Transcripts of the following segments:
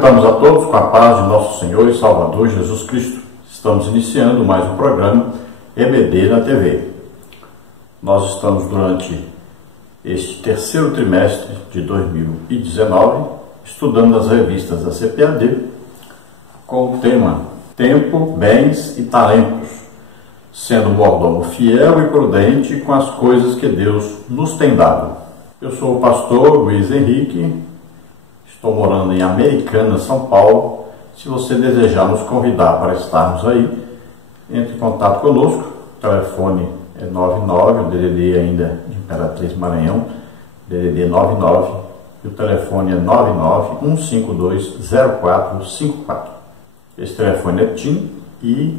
Cumprimentamos a todos com a paz de nosso Senhor e Salvador Jesus Cristo. Estamos iniciando mais um programa EBD na TV. Nós estamos durante este terceiro trimestre de 2019 estudando as revistas da CPAD com o tema Tempo, Bens e Talentos, sendo mordomo fiel e prudente com as coisas que Deus nos tem dado. Eu sou o pastor Luiz Henrique, estou morando em Americana, São Paulo. Se você desejar nos convidar para estarmos aí, entre em contato conosco. O telefone é 99, o DDD ainda de Imperatriz Maranhão, DDD 99, e o telefone é 991520454. Esse telefone é TIM e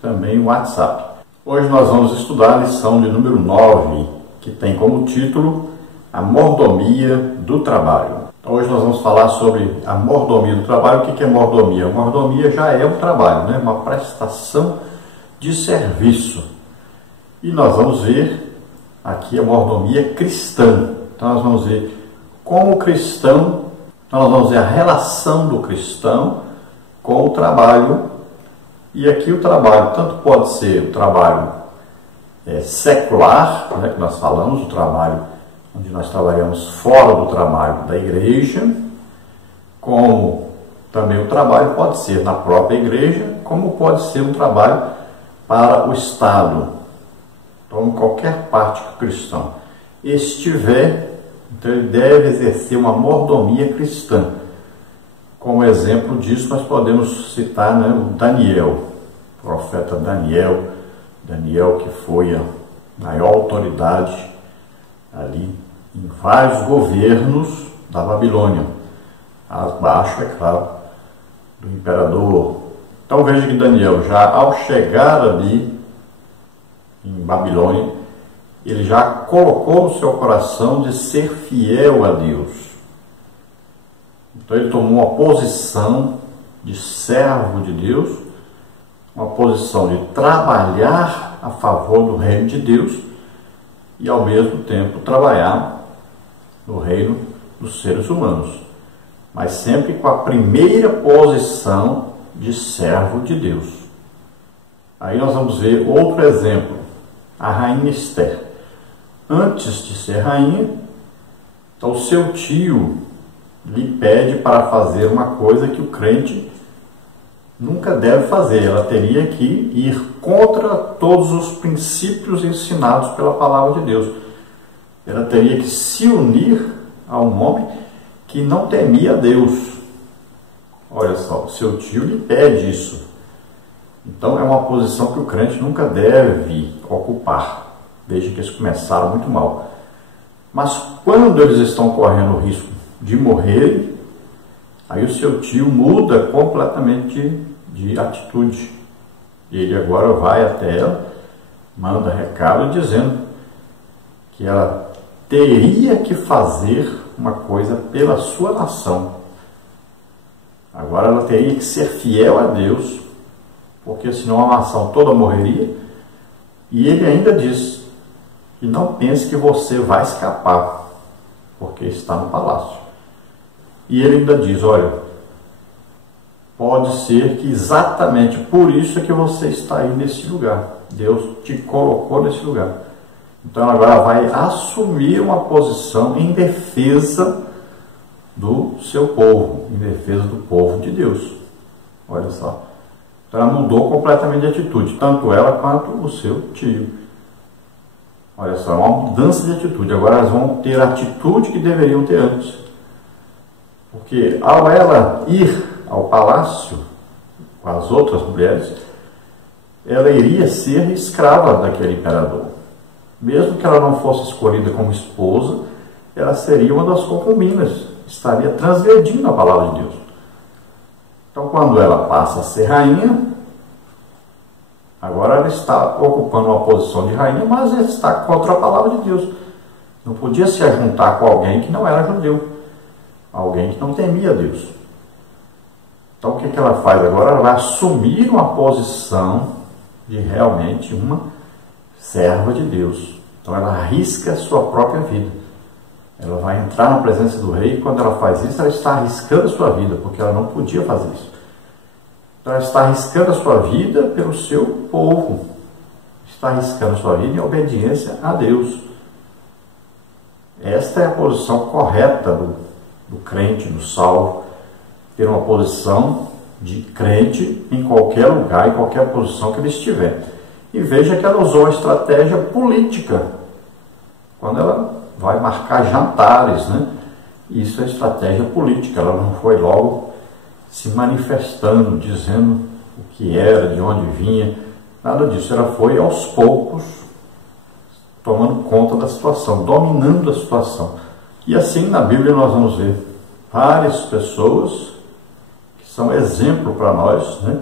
também o WhatsApp. Hoje nós vamos estudar a lição de número 9, que tem como título A Mordomia do Trabalho. Então, hoje nós vamos falar sobre a mordomia do trabalho. O que é mordomia? A mordomia já é um trabalho, né? Uma prestação de serviço. E nós vamos ver aqui a mordomia cristã. Então nós vamos ver como cristão, então nós vamos ver a relação do cristão com o trabalho. E aqui o trabalho tanto pode ser o trabalho secular, né, que nós falamos, o trabalho onde nós trabalhamos fora do trabalho da igreja, como também o trabalho pode ser na própria igreja, como pode ser um trabalho para o Estado. Então, em qualquer parte que o cristão estiver, então ele deve exercer uma mordomia cristã. Como exemplo disso, nós podemos citar, né, o Daniel, o profeta Daniel, que foi a maior autoridade ali em vários governos da Babilônia, abaixo, é claro, do imperador. Então veja que Daniel, já ao chegar ali em Babilônia, ele já colocou no seu coração de ser fiel a Deus. Então ele tomou uma posição de servo de Deus, uma posição de trabalhar a favor do reino de Deus e ao mesmo tempo trabalhar no reino dos seres humanos, mas sempre com a primeira posição de servo de Deus. Aí nós vamos ver outro exemplo, a rainha Esther. Antes de ser rainha, então o seu tio lhe pede para fazer uma coisa que o crente nunca deve fazer. Ela teria que ir contra todos os princípios ensinados pela palavra de Deus. Ela teria que se unir a um homem que não temia a Deus. Olha só, o seu tio lhe pede isso. Então é uma posição que o crente nunca deve ocupar, desde que eles começaram muito mal. Mas quando eles estão correndo o risco de morrer, aí o seu tio muda completamente de atitude. Ele agora vai até ela, manda recado dizendo que ela teria que fazer uma coisa pela sua nação. Agora ela teria que ser fiel a Deus, porque senão a nação toda morreria. E ele ainda diz que não pense que você vai escapar, porque está no palácio. E ele ainda diz, olha, pode ser que exatamente por isso é que você está aí nesse lugar. Deus te colocou nesse lugar. Então ela agora vai assumir uma posição em defesa do seu povo, em defesa do povo de Deus. Olha só. Então ela mudou completamente de atitude, tanto ela quanto o seu tio. Olha só, uma mudança de atitude. Agora elas vão ter a atitude que deveriam ter antes. Porque ao ela ir ao palácio com as outras mulheres, ela iria ser escrava daquele imperador. Mesmo que ela não fosse escolhida como esposa, ela seria uma das concubinas, estaria transgredindo a palavra de Deus. Então, quando ela passa a ser rainha, agora ela está ocupando uma posição de rainha, mas ela está contra a palavra de Deus. Não podia se ajuntar com alguém que não era judeu, alguém que não temia Deus. Então, o que ela faz agora? Ela vai assumir uma posição de realmente uma serva de Deus. Então ela arrisca a sua própria vida. Ela vai entrar na presença do rei e quando ela faz isso, ela está arriscando a sua vida, porque ela não podia fazer isso. Então, ela está arriscando a sua vida pelo seu povo. Está arriscando a sua vida em obediência a Deus. Esta é a posição correta do crente, do salvo, ter uma posição de crente em qualquer lugar, em qualquer posição que ele estiver. E veja que ela usou a estratégia política, quando ela vai marcar jantares, né? Isso é estratégia política, ela não foi logo se manifestando, dizendo o que era, de onde vinha, nada disso. Ela foi aos poucos tomando conta da situação, dominando a situação. E assim na Bíblia nós vamos ver várias pessoas que são exemplo para nós, né,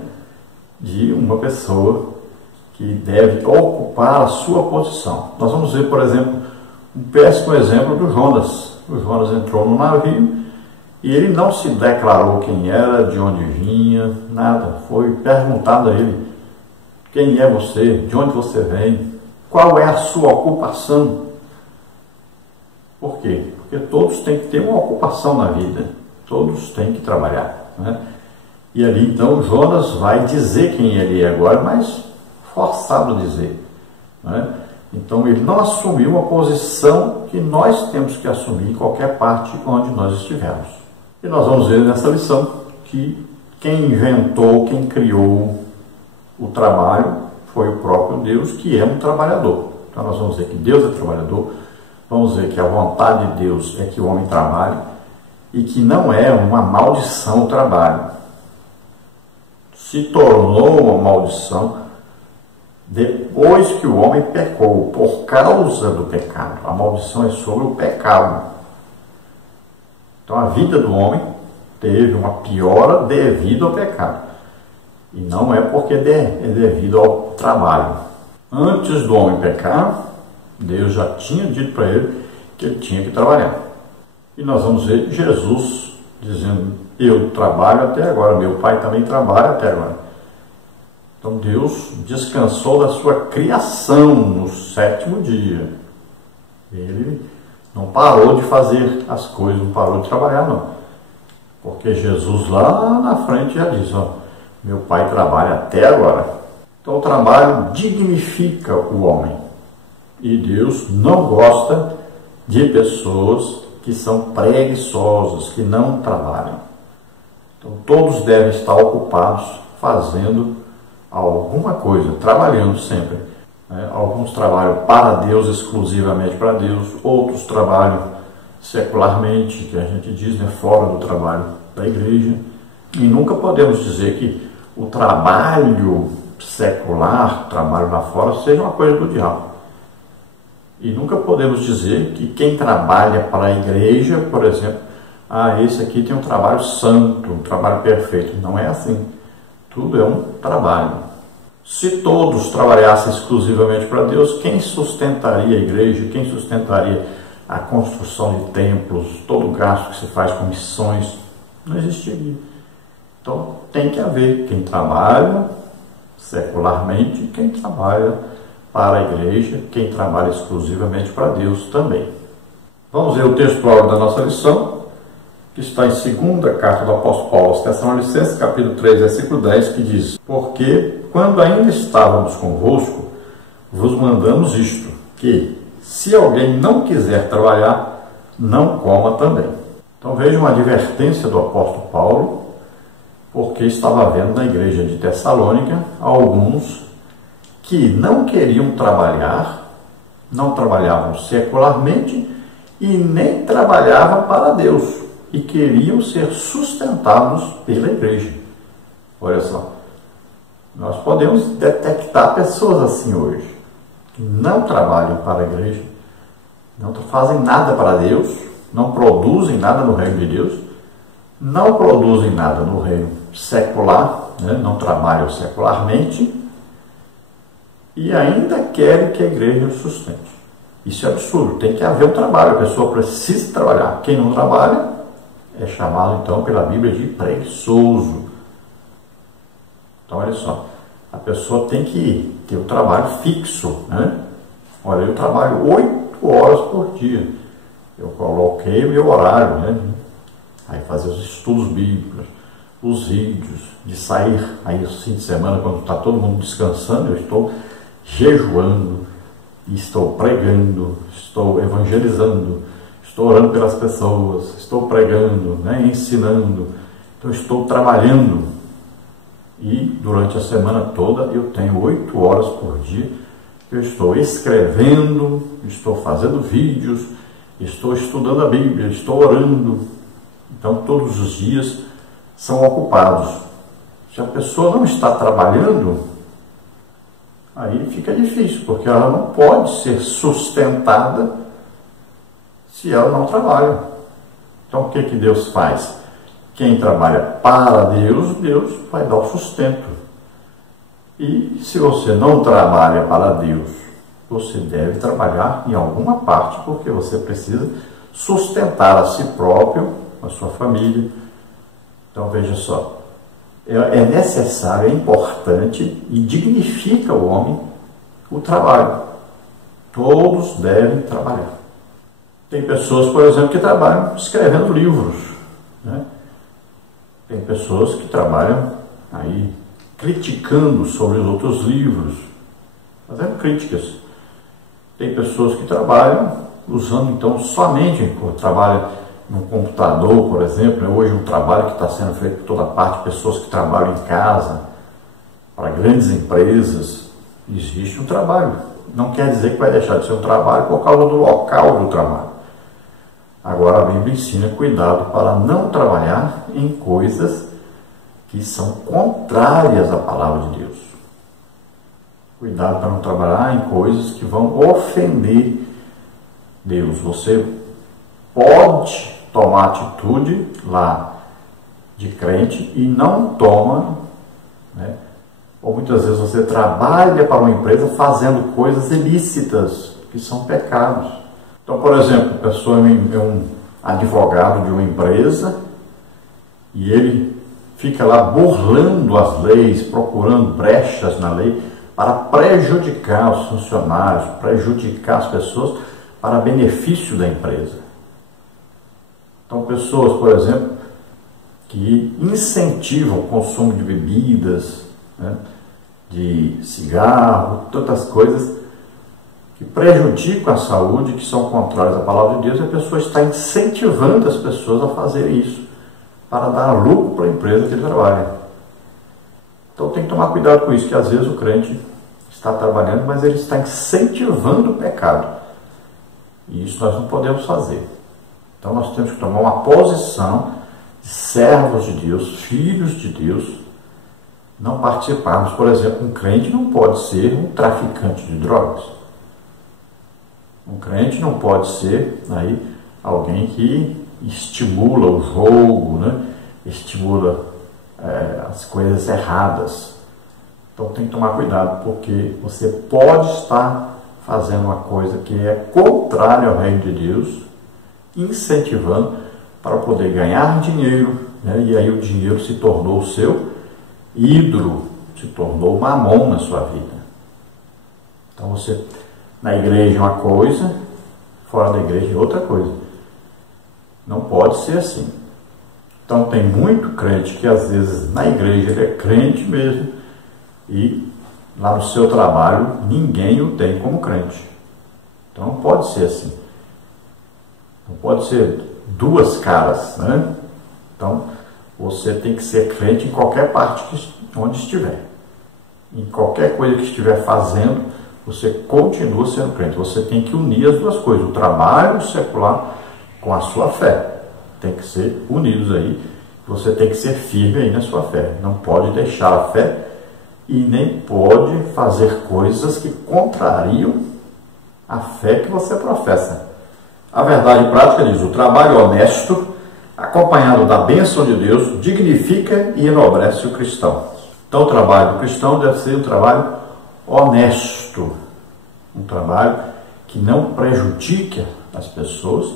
de uma pessoa que deve ocupar a sua posição. Nós vamos ver, por exemplo, um péssimo exemplo do Jonas. O Jonas entrou no navio e ele não se declarou quem era, de onde vinha, nada. Foi perguntado a ele: quem é você? De onde você vem? Qual é a sua ocupação? Por quê? Porque todos têm que ter uma ocupação na vida. Todos têm que trabalhar, né? E ali então Jonas vai dizer quem ele é agora, mas forçado a dizer, né? Então ele não assumiu uma posição que nós temos que assumir em qualquer parte onde nós estivermos. E nós vamos ver nessa lição que quem inventou, quem criou o trabalho foi o próprio Deus, que é um trabalhador. Então nós vamos ver que Deus é trabalhador, vamos ver que a vontade de Deus é que o homem trabalhe e que não é uma maldição o trabalho. Se tornou uma maldição depois que o homem pecou, por causa do pecado. A maldição é sobre o pecado. Então a vida do homem teve uma piora devido ao pecado. E não é porque é devido ao trabalho. Antes do homem pecar, Deus já tinha dito para ele que ele tinha que trabalhar. E nós vamos ver Jesus dizendo: eu trabalho até agora, meu pai também trabalha até agora. Então Deus descansou da sua criação no 7º dia. Ele não parou de fazer as coisas, não parou de trabalhar, não. Porque Jesus lá na frente já diz: ó, meu pai trabalha até agora. Então o trabalho dignifica o homem. E Deus não gosta de pessoas que são preguiçosos, que não trabalham. Então todos devem estar ocupados fazendo alguma coisa, trabalhando sempre. Alguns trabalham para Deus, exclusivamente para Deus, outros trabalham secularmente, que a gente diz, né, fora do trabalho da igreja. E nunca podemos dizer que o trabalho secular, trabalho lá fora, seja uma coisa do diabo. E nunca podemos dizer que quem trabalha para a igreja, por exemplo, esse aqui tem um trabalho santo, um trabalho perfeito. Não é assim. Tudo é um trabalho. Se todos trabalhassem exclusivamente para Deus, quem sustentaria a igreja? Quem sustentaria a construção de templos? Todo o gasto que se faz com missões? Não existiria. Então tem que haver quem trabalha secularmente e quem trabalha para a igreja, quem trabalha exclusivamente para Deus também. Vamos ver o texto áureo da nossa lição, que está em 2ª carta do apóstolo Paulo aos Tessalonicenses, capítulo 3, versículo 10, que diz: porque quando ainda estávamos convosco, vos mandamos isto, que se alguém não quiser trabalhar, não coma também. Então veja uma advertência do apóstolo Paulo, porque estava havendo na igreja de Tessalônica alguns que não queriam trabalhar, não trabalhavam secularmente e nem trabalhavam para Deus, e queriam ser sustentados pela igreja. Olha só, nós podemos detectar pessoas assim hoje, que não trabalham para a igreja, não fazem nada para Deus, não produzem nada no reino de Deus, não produzem nada no reino secular, né? Não trabalham secularmente, e ainda querem que a igreja os sustente. Isso é absurdo, tem que haver um trabalho, a pessoa precisa trabalhar. Quem não trabalha é chamado então pela Bíblia de preguiçoso. Então olha só, a pessoa tem que ter um trabalho fixo, né? Olha, eu trabalho 8 horas por dia. eu coloquei o meu horário, né? Aí fazer os estudos bíblicos, os vídeos, de sair aí no fim de semana, quando está todo mundo descansando, eu estou jejuando, estou pregando, estou evangelizando, estou orando pelas pessoas, estou pregando, né? Ensinando, então estou trabalhando. E durante a semana toda eu tenho 8 horas por dia, eu estou escrevendo, estou fazendo vídeos, estou estudando a Bíblia, estou orando. Então todos os dias são ocupados. Se a pessoa não está trabalhando, aí fica difícil, porque ela não pode ser sustentada se ela não trabalha. Então o que Deus faz? Quem trabalha para Deus, Deus vai dar o sustento. E se você não trabalha para Deus, você deve trabalhar em alguma parte, porque você precisa sustentar a si próprio, a sua família. Então veja só, é necessário, é importante e dignifica o homem o trabalho. Todos devem trabalhar. Tem pessoas, por exemplo, que trabalham escrevendo livros, né? Tem pessoas que trabalham aí criticando sobre os outros livros, fazendo críticas. Tem pessoas que trabalham usando então somente, trabalha no computador, por exemplo. Hoje um trabalho que está sendo feito por toda parte, pessoas que trabalham em casa, para grandes empresas, existe um trabalho. Não quer dizer que vai deixar de ser um trabalho por causa do local do trabalho. Agora a Bíblia ensina cuidado para não trabalhar em coisas que são contrárias à palavra de Deus. Cuidado para não trabalhar em coisas que vão ofender Deus. Você pode tomar atitude lá de crente e não toma, né? Ou muitas vezes você trabalha para uma empresa fazendo coisas ilícitas, que são pecados. Então, por exemplo, a pessoa é um advogado de uma empresa e ele fica lá burlando as leis, procurando brechas na lei para prejudicar os funcionários, prejudicar as pessoas para benefício da empresa. Então, pessoas, por exemplo, que incentivam o consumo de bebidas, né, de cigarro, tantas coisas que prejudicam a saúde, que são contrárias à palavra de Deus, e a pessoa está incentivando as pessoas a fazer isso, para dar lucro para a empresa que ele trabalha. Então tem que tomar cuidado com isso, que às vezes o crente está trabalhando, mas ele está incentivando o pecado. E isso nós não podemos fazer. Então nós temos que tomar uma posição de servos de Deus, filhos de Deus, não participarmos. Por exemplo, um crente não pode ser um traficante de drogas. Um crente não pode ser aí alguém que estimula o jogo, né? Estimula as coisas erradas. Então tem que tomar cuidado, porque você pode estar fazendo uma coisa que é contrária ao reino de Deus, incentivando para poder ganhar dinheiro, né? E aí o dinheiro se tornou o seu ídolo, se tornou mamon na sua vida. Então você, na igreja, uma coisa, fora da igreja, outra coisa. Não pode ser assim. Então tem muito crente que às vezes na igreja ele é crente mesmo e lá no seu trabalho ninguém o tem como crente. Então não pode ser assim. Não pode ser duas caras, né? Então você tem que ser crente em qualquer parte onde estiver. Em qualquer coisa que estiver fazendo, você continua sendo crente. Você tem que unir as duas coisas, o trabalho secular com a sua fé. Tem que ser unidos aí. Você tem que ser firme aí na sua fé. Não pode deixar a fé e nem pode fazer coisas que contrariam a fé que você professa. A verdade prática diz: o trabalho honesto, acompanhado da bênção de Deus, dignifica e enobrece o cristão. Então o trabalho do cristão deve ser um trabalho honesto, um trabalho que não prejudique as pessoas,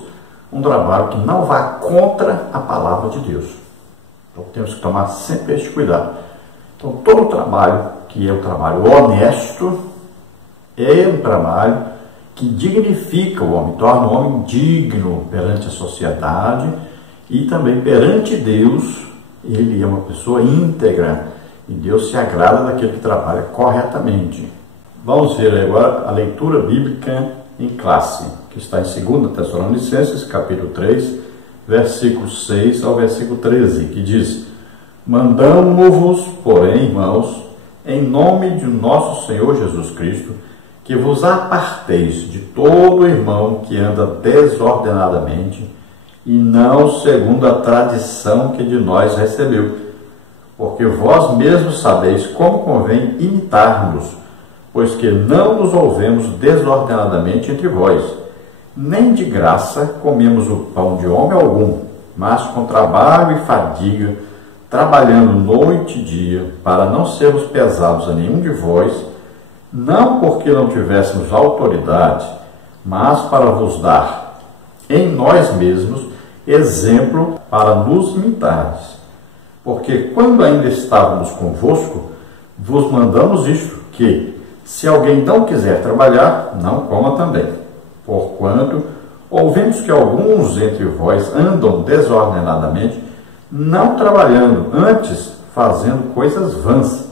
um trabalho que não vá contra a palavra de Deus. Então temos que tomar sempre este cuidado. Então todo trabalho que é um trabalho honesto é um trabalho que dignifica o homem, torna o homem digno perante a sociedade e também perante Deus. Ele é uma pessoa íntegra e Deus se agrada daquele que trabalha corretamente. Vamos ver agora a leitura bíblica em classe, que está em 2 Tessalonicenses, capítulo 3, versículo 6 ao versículo 13, que diz: mandamo-vos, porém, irmãos, em nome de nosso Senhor Jesus Cristo, que vos aparteis de todo irmão que anda desordenadamente e não segundo a tradição que de nós recebeu, porque vós mesmos sabeis como convém imitar-nos, pois que não nos ouvemos desordenadamente entre vós, nem de graça comemos o pão de homem algum, mas com trabalho e fadiga, trabalhando noite e dia, para não sermos pesados a nenhum de vós, não porque não tivéssemos autoridade, mas para vos dar em nós mesmos exemplo para nos imitares. Porque quando ainda estávamos convosco, vos mandamos isto, que se alguém não quiser trabalhar, não coma também. Porquanto ouvimos que alguns entre vós andam desordenadamente, não trabalhando, antes fazendo coisas vãs.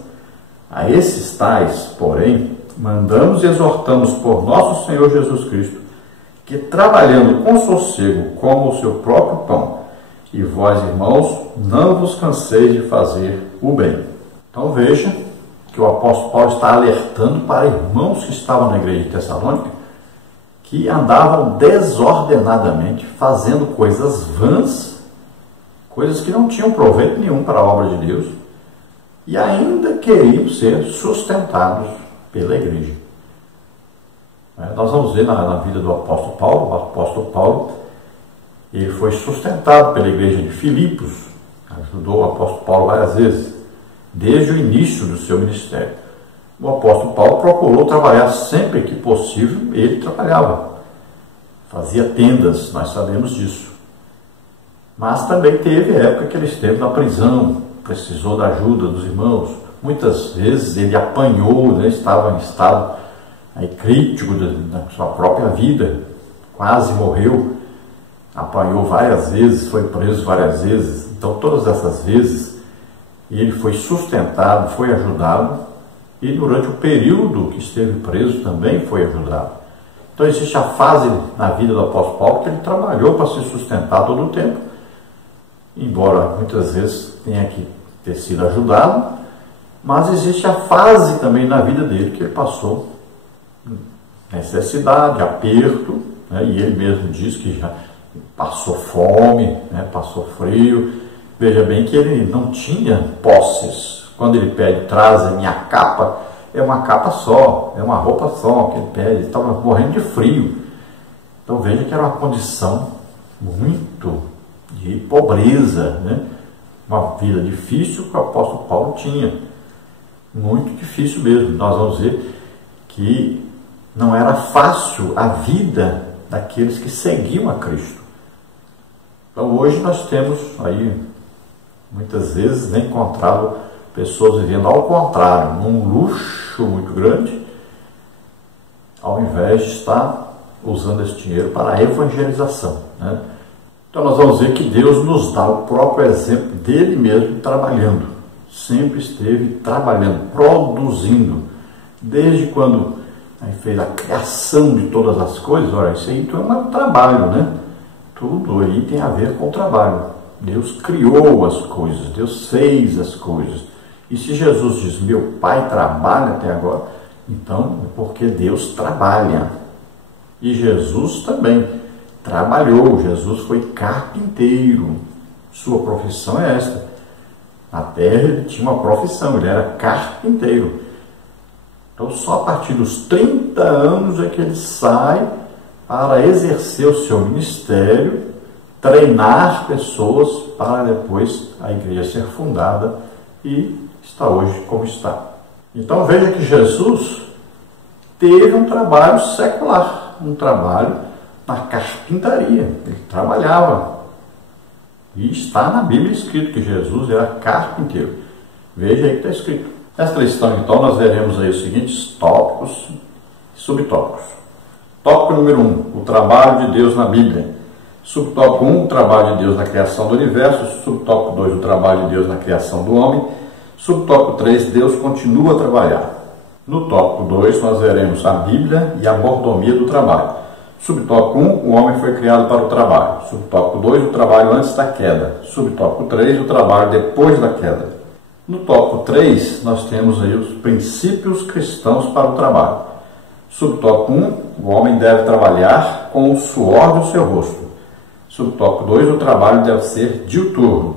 A esses tais, porém, mandamos e exortamos por nosso Senhor Jesus Cristo, que trabalhando com sossego comam o seu próprio pão, e vós, irmãos, não vos canseis de fazer o bem. Então veja que o apóstolo Paulo está alertando para irmãos que estavam na igreja de Tessalônica, que andavam desordenadamente, fazendo coisas vãs, coisas que não tinham proveito nenhum para a obra de Deus, e ainda queriam ser sustentados pela igreja. Nós vamos ver na vida do apóstolo Paulo. O apóstolo Paulo, ele foi sustentado pela igreja de Filipos, ajudou o apóstolo Paulo várias vezes, desde o início do seu ministério. O apóstolo Paulo procurou trabalhar sempre que possível, ele trabalhava, fazia tendas, nós sabemos disso. Mas também teve época que ele esteve na prisão, precisou da ajuda dos irmãos. Muitas vezes ele apanhou, né, estava em estado crítico da sua própria vida, quase morreu, apanhou várias vezes, foi preso várias vezes. Então todas essas vezes ele foi sustentado, foi ajudado, e durante o período que esteve preso também foi ajudado. Então existe a fase na vida do apóstolo Paulo que ele trabalhou para se sustentar todo o tempo, embora muitas vezes tenha que ter sido ajudado, mas existe a fase também na vida dele que ele passou necessidade, aperto, né? E ele mesmo diz que já passou fome, né? Passou frio. Veja bem que ele não tinha posses. Quando ele pede, traz a minha capa, é uma capa só, é uma roupa só que ele pede, ele estava morrendo de frio. Então veja que era uma condição muito de pobreza, né? Uma vida difícil que o apóstolo Paulo tinha, muito difícil mesmo. Nós vamos ver que não era fácil a vida daqueles que seguiam a Cristo. Então hoje nós temos aí, muitas vezes, encontrado pessoas vivendo ao contrário, num luxo muito grande, ao invés de estar usando esse dinheiro para a evangelização, né? Então nós vamos ver que Deus nos dá o próprio exemplo dele mesmo trabalhando. Sempre esteve trabalhando, produzindo. Desde quando fez a criação de todas as coisas, olha, isso aí então é um trabalho, né? Tudo aí tem a ver com o trabalho. Deus criou as coisas, Deus fez as coisas. E se Jesus diz, meu Pai trabalha até agora, então é porque Deus trabalha. E Jesus também trabalhou, Jesus foi carpinteiro. Sua profissão é esta. Na terra ele tinha uma profissão, ele era carpinteiro. Então só a partir dos 30 anos é que ele sai para exercer o seu ministério, treinar pessoas para depois a igreja ser fundada e está hoje como está. Então veja que Jesus teve um trabalho secular, um trabalho na carpintaria, ele trabalhava. E está na Bíblia escrito que Jesus era carpinteiro. Veja aí que está escrito. Nesta lição, então, nós veremos aí os seguintes tópicos e subtópicos. Tópico número 1, o trabalho de Deus na Bíblia. Subtópico 1, o trabalho de Deus na criação do universo. Subtópico 2, o trabalho de Deus na criação do homem. Subtópico 3, Deus continua a trabalhar. No tópico 2, nós veremos a Bíblia e a mordomia do trabalho. Subtópico 1, o homem foi criado para o trabalho. Subtópico 2, o trabalho antes da queda. Subtópico 3, o trabalho depois da queda. No tópico 3, nós temos aí os princípios cristãos para o trabalho. Subtópico 1, o homem deve trabalhar com o suor do seu rosto. Subtópico 2, o trabalho deve ser diuturno.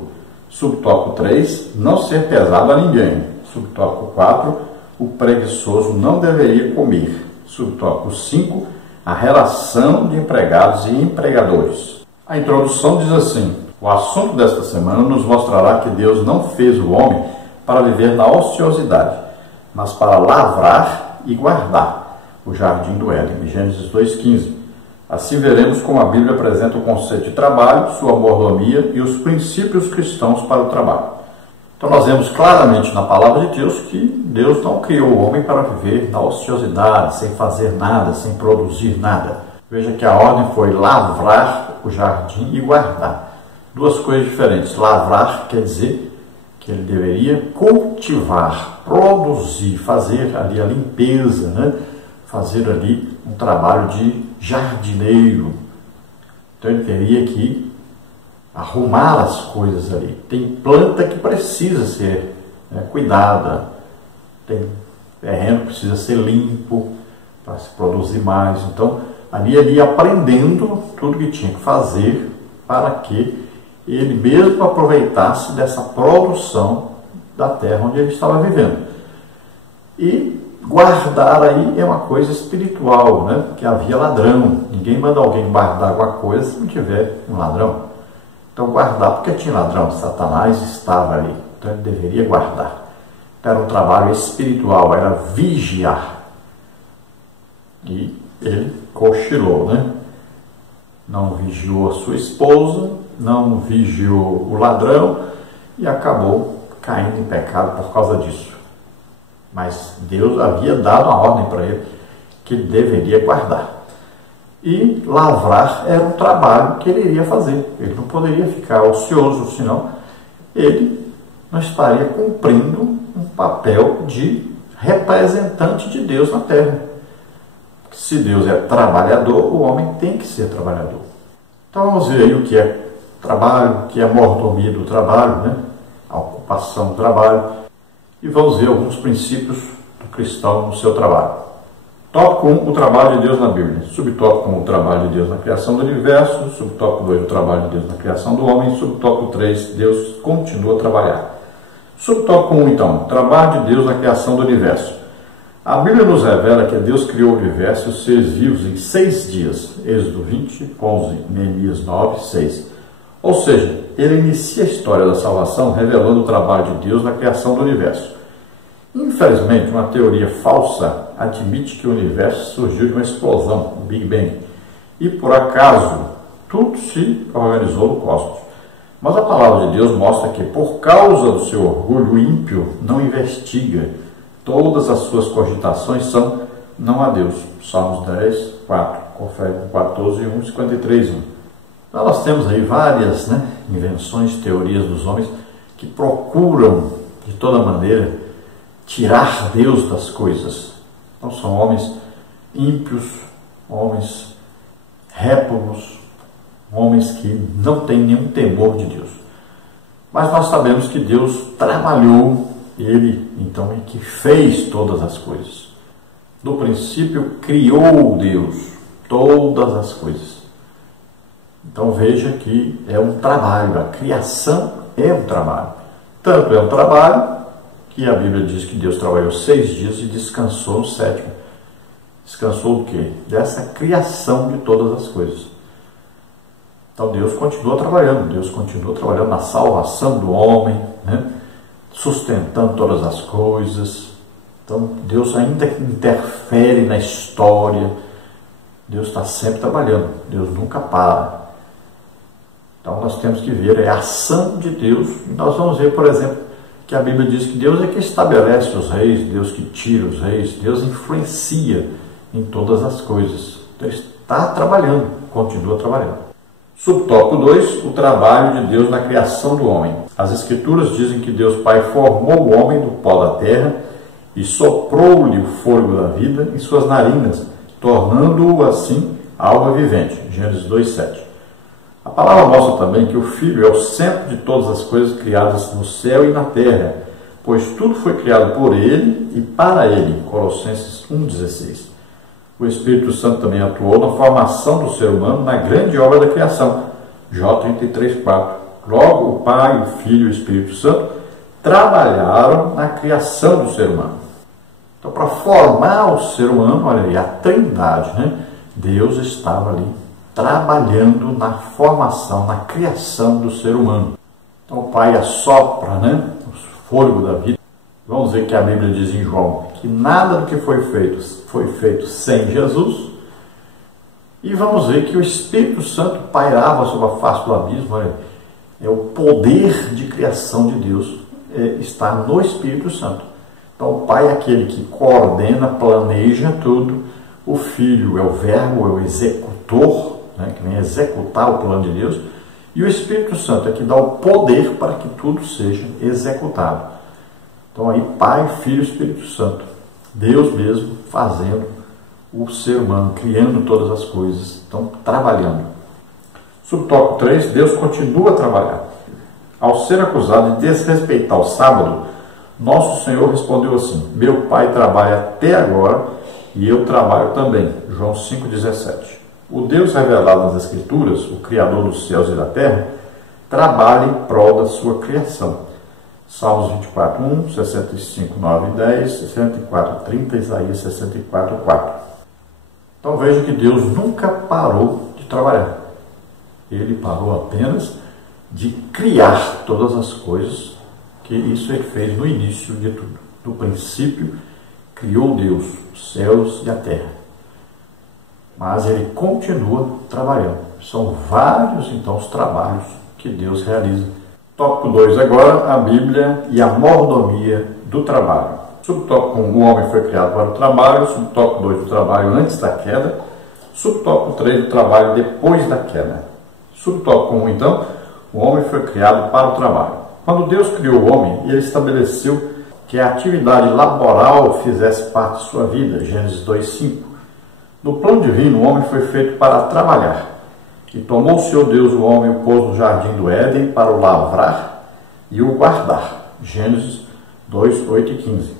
Subtópico 3, não ser pesado a ninguém. Subtópico 4, o preguiçoso não deveria comer. Subtópico 5, a relação de empregados e empregadores. A introdução diz assim: o assunto desta semana nos mostrará que Deus não fez o homem para viver na ociosidade, mas para lavrar e guardar o jardim do Éden, Gênesis 2,15. Assim veremos como a Bíblia apresenta o conceito de trabalho, sua mordomia e os princípios cristãos para o trabalho. Então nós vemos claramente na palavra de Deus que Deus não criou o homem para viver na ociosidade, sem fazer nada, sem produzir nada. Veja que a ordem foi lavrar o jardim e guardar. Duas coisas diferentes. Lavrar quer dizer que ele deveria cultivar, produzir, fazer ali a limpeza, né? Fazer ali um trabalho de jardineiro. Então ele teria que arrumar as coisas ali. Tem planta que precisa ser cuidada, tem terreno que precisa ser limpo para se produzir mais. Então ali ele ia aprendendo tudo que tinha que fazer para que ele mesmo aproveitasse dessa produção da terra onde ele estava vivendo. E guardar aí é uma coisa espiritual, né? Que havia ladrão. Ninguém manda alguém guardar alguma coisa se não tiver um ladrão. Então guardar porque tinha ladrão, Satanás estava ali, então ele deveria guardar. Então, era um trabalho espiritual, era vigiar. E ele cochilou, né? Não vigiou a sua esposa, não vigiou o ladrão e acabou caindo em pecado por causa disso. Mas Deus havia dado uma ordem para ele que ele deveria guardar. E lavrar era um trabalho que ele iria fazer. Ele não poderia ficar ocioso, senão ele não estaria cumprindo um papel de representante de Deus na terra. Se Deus é trabalhador, o homem tem que ser trabalhador. Então vamos ver aí o que é trabalho, o que é a mordomia do trabalho, né? A ocupação do trabalho. E vamos ver alguns princípios do cristão no seu trabalho. Tópico 1, o trabalho de Deus na Bíblia. Subtópico 1, o trabalho de Deus na criação do universo. Subtópico 2, o trabalho de Deus na criação do homem. Subtópico 3, Deus continua a trabalhar. Subtópico 1, então, o trabalho de Deus na criação do universo. A Bíblia nos revela que Deus criou o universo e os seres vivos em 6 dias. Êxodo 20, 11, Neemias 9, 6. Ou seja, ele inicia a história da salvação revelando o trabalho de Deus na criação do universo. Infelizmente, uma teoria falsa admite que o universo surgiu de uma explosão, o Big Bang, e por acaso tudo se organizou no cosmos. Mas a palavra de Deus mostra que, por causa do seu orgulho, o ímpio não investiga. Todas as suas cogitações são não a Deus. Salmos 10, 4, confere 14, 1, 53, 1. Então nós temos aí várias invenções, teorias dos homens que procuram, de toda maneira, tirar Deus das coisas. Então são homens ímpios, homens réprobos, homens que não têm nenhum temor de Deus. Mas nós sabemos que Deus trabalhou, Ele então é que fez todas as coisas. No princípio criou Deus todas as coisas. Então veja que é um trabalho, a criação é um trabalho. Tanto é um trabalho que a Bíblia diz que Deus trabalhou 6 dias e descansou no 7º. Descansou do quê? Dessa criação de todas as coisas. Então Deus continua trabalhando na salvação do homem, sustentando todas as coisas. Então Deus ainda interfere na história. Deus está sempre trabalhando, Deus nunca para. Então nós temos que ver a ação de Deus. E nós vamos ver, por exemplo, que a Bíblia diz que Deus é que estabelece os reis, Deus que tira os reis, Deus influencia em todas as coisas. Então ele está trabalhando, continua trabalhando. Subtópico 2, o trabalho de Deus na criação do homem. As Escrituras dizem que Deus Pai formou o homem do pó da terra e soprou-lhe o fôlego da vida em suas narinas, tornando-o assim alma vivente. Gênesis 2:7. A palavra mostra também que o Filho é o centro de todas as coisas criadas no céu e na terra, pois tudo foi criado por Ele e para Ele. Colossenses 1:16. O Espírito Santo também atuou na formação do ser humano na grande obra da criação. Jó 33:4. Logo, o Pai, o Filho e o Espírito Santo trabalharam na criação do ser humano. Então, para formar o ser humano, olha aí, a Trindade, né? Deus estava ali trabalhando na formação, na criação do ser humano. Então, o Pai assopra, né, o fôlego da vida. Vamos ver que a Bíblia diz em João que nada do que foi feito sem Jesus. E vamos ver que o Espírito Santo pairava sobre a face do abismo. Olha, o poder de criação de Deus está no Espírito Santo. Então, o Pai é aquele que coordena, planeja tudo. O Filho é o verbo, é o executor, né, que vem executar o plano de Deus. E o Espírito Santo é que dá o poder para que tudo seja executado. Então aí Pai, Filho e Espírito Santo, Deus mesmo fazendo o ser humano, criando todas as coisas, estão trabalhando. Subtópico 3, Deus continua a trabalhar. Ao ser acusado de desrespeitar o sábado, nosso Senhor respondeu assim: meu Pai trabalha até agora e eu trabalho também. João 5,17. O Deus revelado nas Escrituras, o Criador dos céus e da terra, trabalha em prol da sua criação. Salmos 24:1, 65:9-10, 64:30, Isaías 64:4. Então veja que Deus nunca parou de trabalhar. Ele parou apenas de criar todas as coisas, que isso ele fez no início de tudo. No princípio, criou Deus os céus e a terra. Mas ele continua trabalhando. São vários, então, os trabalhos que Deus realiza. Tópico 2 agora, a Bíblia e a mordomia do trabalho. Subtópico 1, o homem foi criado para o trabalho. Subtópico 2, o trabalho antes da queda. Subtópico 3, o trabalho depois da queda. Subtópico 1, então, o homem foi criado para o trabalho. Quando Deus criou o homem, ele estabeleceu que a atividade laboral fizesse parte de sua vida. Gênesis 2:5. No plano divino, o homem foi feito para trabalhar. E tomou o Senhor Deus o homem e o pôs no jardim do Éden para o lavrar e o guardar. Gênesis 2:8-15.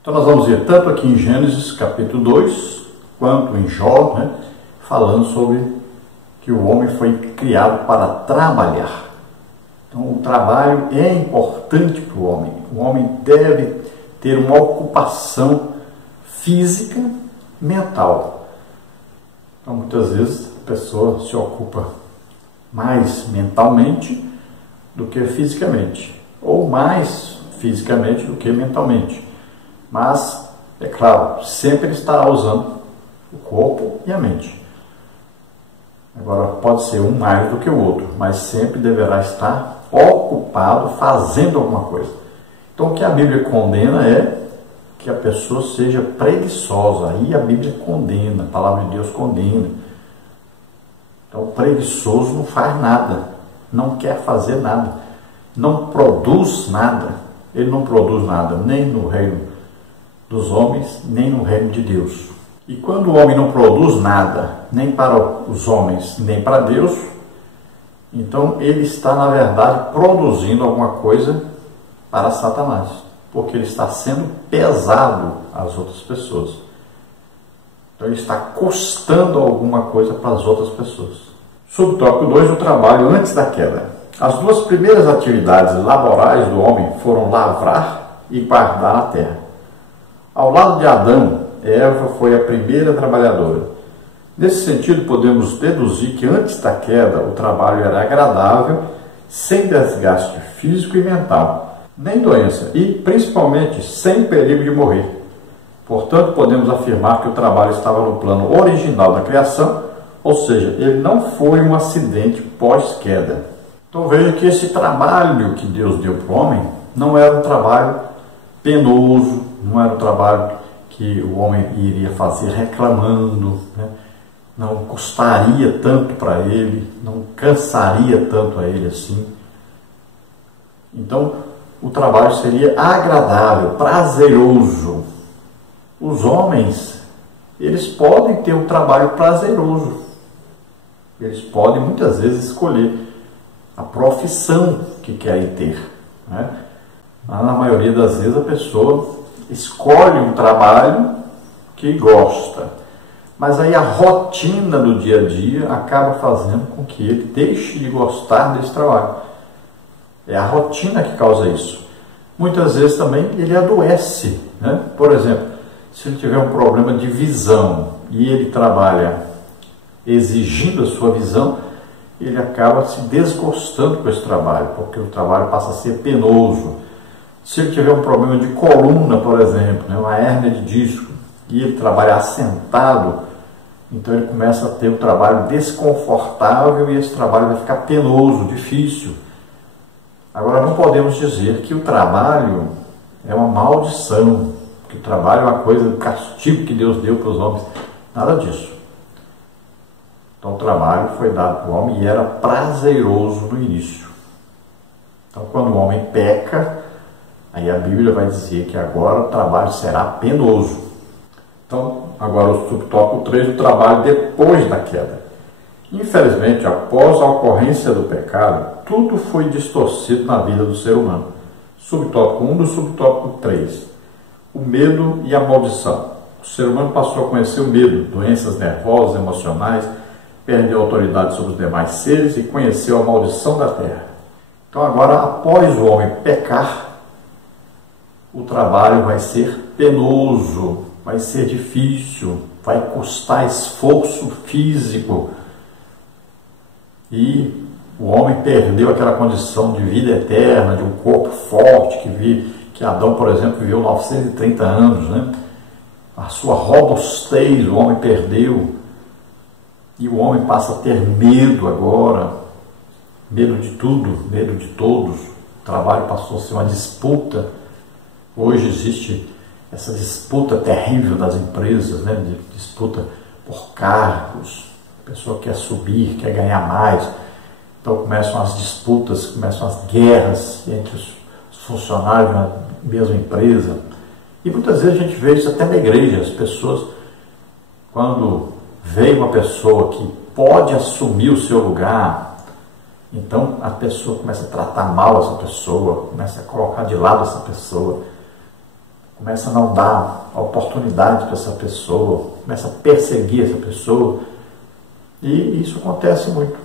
Então nós vamos ver tanto aqui em Gênesis capítulo 2, quanto em Jó, né, falando sobre que o homem foi criado para trabalhar. Então o trabalho é importante para o homem. O homem deve ter uma ocupação física, mental. Então muitas vezes a pessoa se ocupa mais mentalmente do que fisicamente, ou mais fisicamente do que mentalmente. Mas, é claro, sempre estará usando o corpo e a mente. Agora, pode ser um mais do que o outro, mas sempre deverá estar ocupado fazendo alguma coisa. Então, o que a Bíblia condena é que a pessoa seja preguiçosa. Aí a Bíblia condena, a palavra de Deus condena. Então, o preguiçoso não faz nada, não quer fazer nada, não produz nada. Ele não produz nada, nem no reino dos homens, nem no reino de Deus. E quando o homem não produz nada, nem para os homens, nem para Deus, então ele está, na verdade, produzindo alguma coisa para Satanás, porque ele está sendo pesado às outras pessoas. Então ele está custando alguma coisa para as outras pessoas. Subtópico 2, o trabalho antes da queda. As duas primeiras atividades laborais do homem foram lavrar e guardar a terra. Ao lado de Adão, Eva foi a primeira trabalhadora. Nesse sentido, podemos deduzir que antes da queda o trabalho era agradável, sem desgaste físico e mental, nem doença e, principalmente, sem perigo de morrer. Portanto, podemos afirmar que o trabalho estava no plano original da criação, ou seja, ele não foi um acidente pós-queda. Então veja que esse trabalho que Deus deu para o homem não era um trabalho penoso, não era um trabalho que o homem iria fazer reclamando, né? não custaria tanto para ele, não cansaria tanto a ele assim. Então, o trabalho seria agradável, prazeroso. Os homens, eles podem ter um trabalho prazeroso. Eles podem, muitas vezes, escolher a profissão que querem ter, né? Na maioria das vezes, a pessoa escolhe um trabalho que gosta. Mas aí a rotina do dia a dia acaba fazendo com que ele deixe de gostar desse trabalho. É a rotina que causa isso. Muitas vezes também ele adoece, né? Por exemplo, se ele tiver um problema de visão e ele trabalha exigindo a sua visão, ele acaba se desgostando com esse trabalho, porque o trabalho passa a ser penoso. Se ele tiver um problema de coluna, por exemplo, né, uma hérnia de disco, e ele trabalhar sentado, então ele começa a ter um trabalho desconfortável e esse trabalho vai ficar penoso, difícil. Agora, não podemos dizer que o trabalho é uma maldição, que o trabalho é uma coisa, um castigo que Deus deu para os homens. Nada disso. Então, o trabalho foi dado para o homem e era prazeroso no início. Então, quando o homem peca, aí a Bíblia vai dizer que agora o trabalho será penoso. Então, agora o subtópico 3, o trabalho depois da queda. Infelizmente, após a ocorrência do pecado, tudo foi distorcido na vida do ser humano. Subtópico 1 do subtópico 3. O medo e a maldição. O ser humano passou a conhecer o medo, doenças nervosas, emocionais, perdeu a autoridade sobre os demais seres e conheceu a maldição da terra. Então agora, após o homem pecar, o trabalho vai ser penoso, vai ser difícil, vai custar esforço físico. E o homem perdeu aquela condição de vida eterna, de um corpo forte, que Adão, por exemplo, viveu 930 anos, né? A sua robustez o homem perdeu. E o homem passa a ter medo agora, medo de tudo, medo de todos. O trabalho passou a ser uma disputa. Hoje existe essa disputa terrível das empresas, né? Disputa por cargos, a pessoa quer subir, quer ganhar mais. Então começam as disputas, começam as guerras entre os funcionários na mesma empresa. E muitas vezes a gente vê isso até na igreja. As pessoas, quando vem uma pessoa que pode assumir o seu lugar, então a pessoa começa a tratar mal essa pessoa, começa a colocar de lado essa pessoa, começa a não dar oportunidade para essa pessoa, começa a perseguir essa pessoa. E isso acontece muito,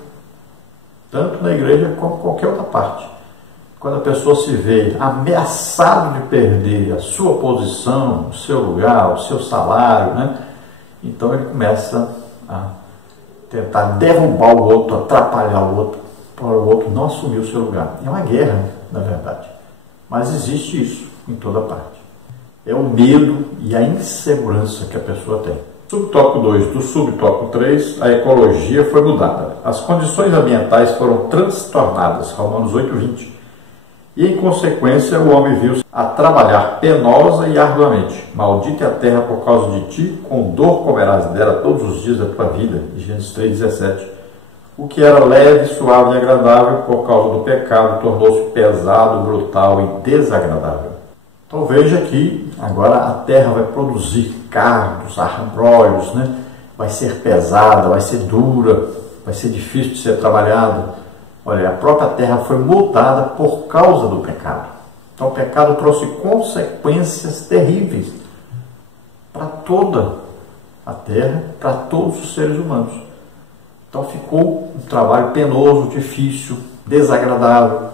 tanto na igreja como em qualquer outra parte. Quando a pessoa se vê ameaçado de perder a sua posição, o seu lugar, o seu salário, né? Então ele começa a tentar derrubar o outro, atrapalhar o outro, para o outro não assumir o seu lugar. É uma guerra, na verdade. Mas existe isso em toda parte. É o medo e a insegurança que a pessoa tem. Subtópico 2 do subtópico 3, a ecologia foi mudada. As condições ambientais foram transtornadas, Romanos 8:20. E em consequência o homem viu-se a trabalhar penosa e arduamente. Maldita é a terra por causa de ti, com dor comerás dela todos os dias da tua vida. Gênesis 3:17. O que era leve, suave e agradável por causa do pecado tornou-se pesado, brutal e desagradável. Então veja que agora a terra vai produzir cardos, arbóreos, né? Vai ser pesada, vai ser dura, vai ser difícil de ser trabalhada. Olha, a própria terra foi mudada por causa do pecado. Então o pecado trouxe consequências terríveis para toda a terra, para todos os seres humanos. Então ficou um trabalho penoso, difícil, desagradável,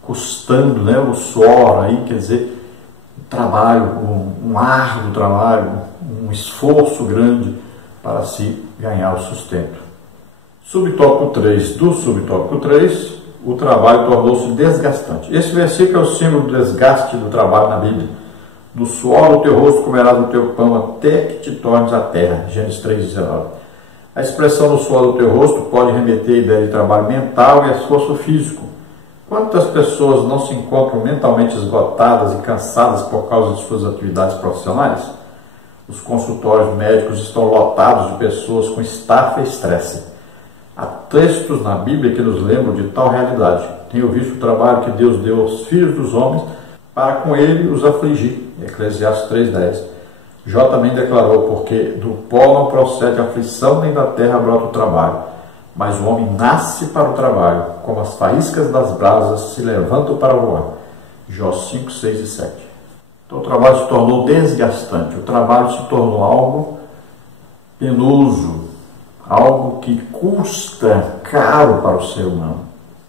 custando, né, o suor aí, quer dizer, trabalho, um árduo trabalho, um esforço grande para se ganhar o sustento. Subtópico 3 do subtópico 3, o trabalho tornou-se desgastante. Esse versículo é o símbolo do desgaste do trabalho na Bíblia. Do suor do teu rosto comerás o teu pão até que te tornes a terra. Gênesis 3:19. A expressão do suor do teu rosto pode remeter à ideia de trabalho mental e esforço físico. Quantas pessoas não se encontram mentalmente esgotadas e cansadas por causa de suas atividades profissionais? Os consultórios médicos estão lotados de pessoas com estafa e estresse. Há textos na Bíblia que nos lembram de tal realidade. Tenho visto o trabalho que Deus deu aos filhos dos homens para com ele os afligir. Eclesiastes 3:10. Jó também declarou, porque do pó não procede a aflição, nem da terra brota o trabalho. Mas o homem nasce para o trabalho, como as faíscas das brasas se levantam para voar. Jó 5, 6 e 7. Então o trabalho se tornou desgastante, o trabalho se tornou algo penoso, algo que custa caro para o ser humano,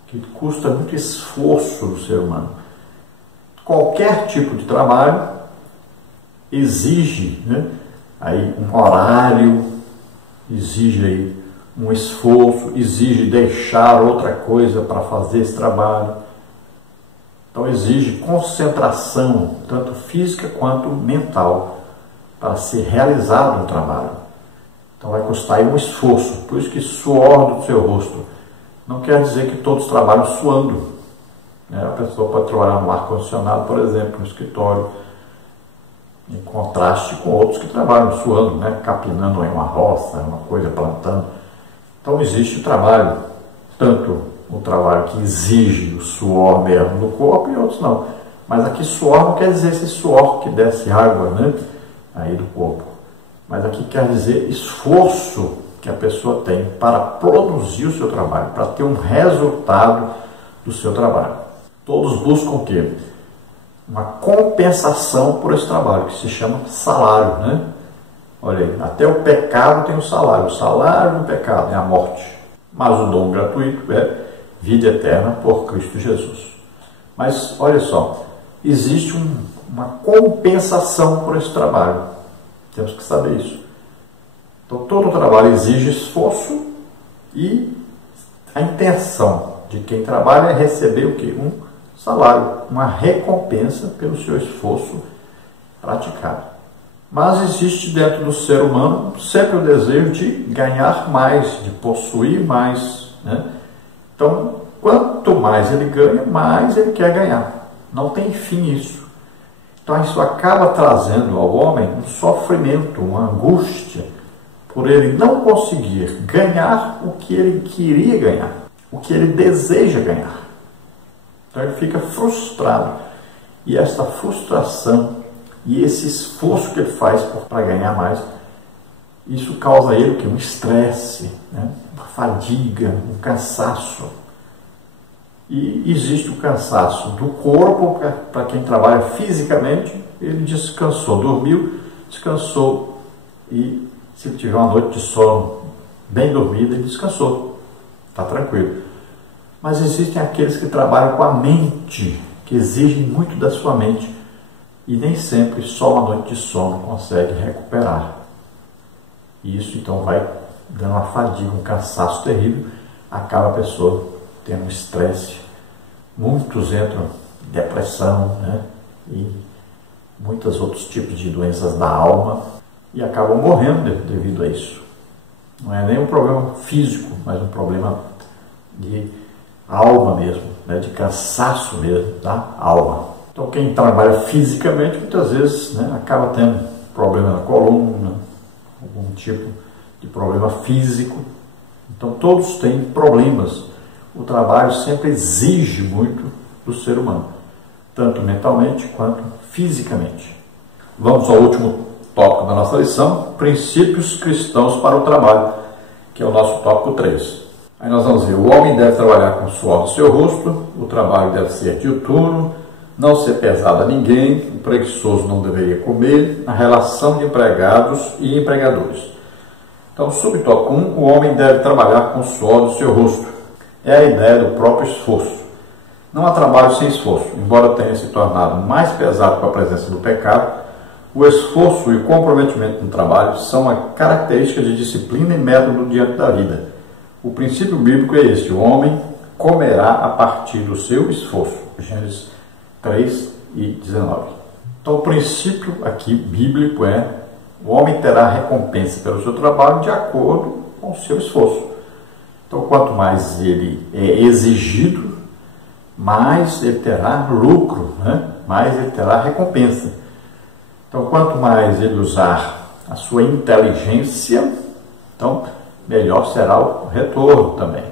que custa muito esforço do ser humano. Qualquer tipo de trabalho exige, aí um horário, exige aí um esforço, exige deixar outra coisa para fazer esse trabalho. Então exige concentração, tanto física quanto mental, para ser realizado um trabalho. Então vai custar aí um esforço, por isso que suor do seu rosto. Não quer dizer que todos trabalham suando. A pessoa pode trabalhar no ar-condicionado, por exemplo, no escritório, em contraste com outros que trabalham suando, capinando em uma roça, uma coisa, plantando. Então existe o trabalho, tanto o trabalho que exige o suor mesmo do corpo e outros não. Mas aqui suor não quer dizer esse suor que desce água, aí do corpo. Mas aqui quer dizer esforço que a pessoa tem para produzir o seu trabalho, para ter um resultado do seu trabalho. Todos buscam o quê? Uma compensação por esse trabalho, que se chama salário, Olha aí, até o pecado tem um salário. O salário do pecado é a morte. Mas o dom gratuito é vida eterna por Cristo Jesus. Mas, olha só, existe uma compensação por esse trabalho. Temos que saber isso. Então, todo trabalho exige esforço e a intenção de quem trabalha é receber o quê? Um salário, uma recompensa pelo seu esforço praticado. Mas existe dentro do ser humano sempre o desejo de ganhar mais, de possuir mais, Então, quanto mais ele ganha, mais ele quer ganhar. Não tem fim isso. Então, isso acaba trazendo ao homem um sofrimento, uma angústia, por ele não conseguir ganhar o que ele queria ganhar, o que ele deseja ganhar. Então, ele fica frustrado. E essa frustração e esse esforço que ele faz para ganhar mais, isso causa a ele um estresse, uma fadiga, um cansaço. E existe o cansaço do corpo, para quem trabalha fisicamente, ele descansou, dormiu, descansou, e se tiver uma noite de sono bem dormida, ele descansou, está tranquilo. Mas existem aqueles que trabalham com a mente, que exigem muito da sua mente, e nem sempre só uma noite de sono consegue recuperar. E isso então vai dando uma fadiga, um cansaço terrível, acaba a pessoa tendo um estresse. Muitos entram em depressão, e muitos outros tipos de doenças da alma, e acabam morrendo devido a isso. Não é nem um problema físico, mas um problema de alma mesmo, de cansaço mesmo da alma. Então quem trabalha fisicamente muitas vezes acaba tendo problema na coluna, algum tipo de problema físico. Então todos têm problemas. O trabalho sempre exige muito do ser humano, tanto mentalmente quanto fisicamente. Vamos ao último tópico da nossa lição, princípios cristãos para o trabalho, que é o nosso tópico 3. Aí nós vamos ver, o homem deve trabalhar com o suor do seu rosto, o trabalho deve ser diuturno, não ser pesado a ninguém, o preguiçoso não deveria comer, a relação de empregados e empregadores. Então, subtópico 1, o homem deve trabalhar com o suor do seu rosto. É a ideia do próprio esforço. Não há trabalho sem esforço, embora tenha se tornado mais pesado com a presença do pecado. O esforço e o comprometimento no trabalho são uma característica de disciplina e método diante da vida. O princípio bíblico é este: o homem comerá a partir do seu esforço. Gênesis 3 e 19. Então, o princípio aqui bíblico é: o homem terá recompensa pelo seu trabalho de acordo com o seu esforço. Então, quanto mais ele é exigido, mais ele terá lucro, mais ele terá recompensa. Então, quanto mais ele usar a sua inteligência, então melhor será o retorno também.